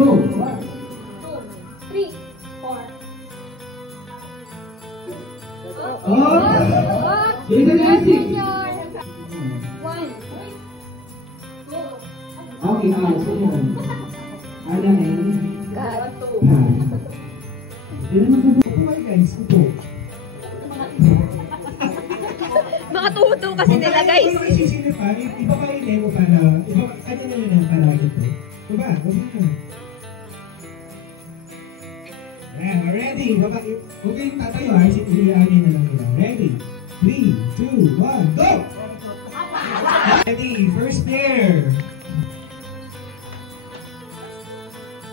Go! 1, 2, 3, 4. Jason Essie! 1, 2. Okay, so yun. Ada and God. Hindi naman sa buko kayo guys. Upo. Mga tuto kasi nila guys. Kung isisilip pa, iba pa yung Lego para, iba kanya na yun para ito. Diba? Huwag na. Ayan, ready? Huwag kayong tatayo ha, i-ano na lang nila. Ready? 3, 2, 1, go! Ready? First player.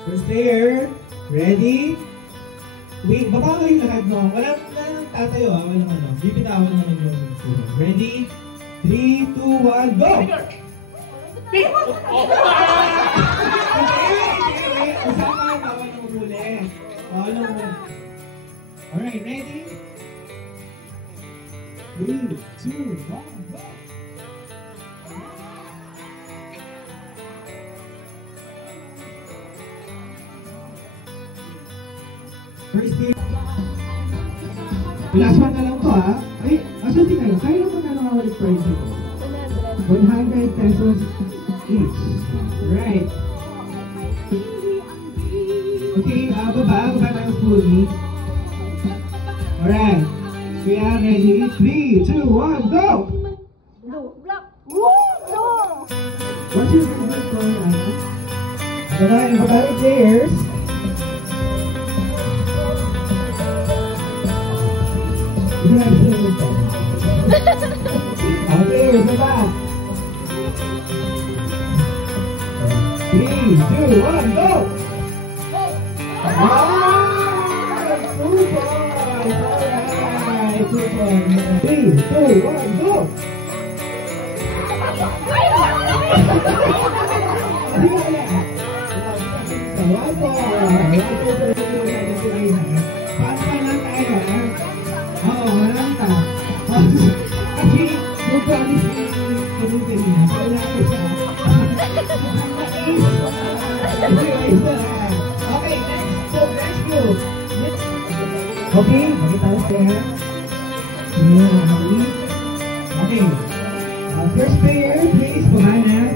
First player. Ready? Wait, baba kayo lahat mo. Walang tatayo ha, walang ano. Bibitawan naman yung suro. Ready? 3, 2, 1, go! Usama yung bawal ng huli. Bawal ng huli. Alright, ready? 3, 2, 1, go! First thing. Last one na lang to ha. Ay, asan din kayo? Kaya naman na nakawalik price ito. 100 pesos each. Right. Okay, baba tayo fully. Alright. Kaya ready? 3, 2, 1, go! What's your favorite color, Anna? Alright, mga players. Okay, baba. 3, 2, 1, go! Super! Alright, super. 3, 2, 1, go! One more. Paano lang tayo, ha? Oo, walang ta. Kasi, yung promise ni Pagkakalina, wala ko siya. Okay, next go. Okay, makita ko siya. Okay. First player, please, kumana.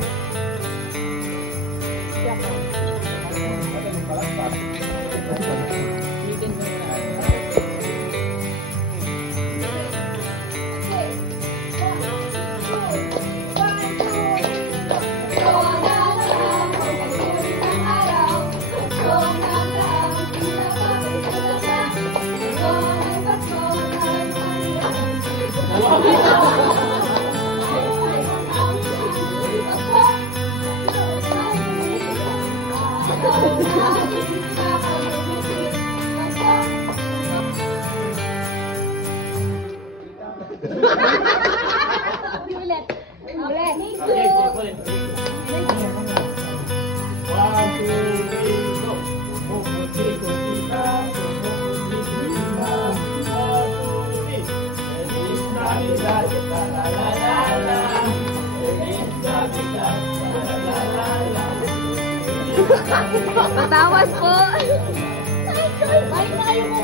Patawas po. Ay, na kayo mo.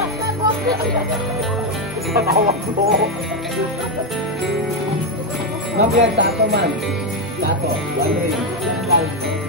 Patawas po. Mabiyag, tato man. Tato. One ring.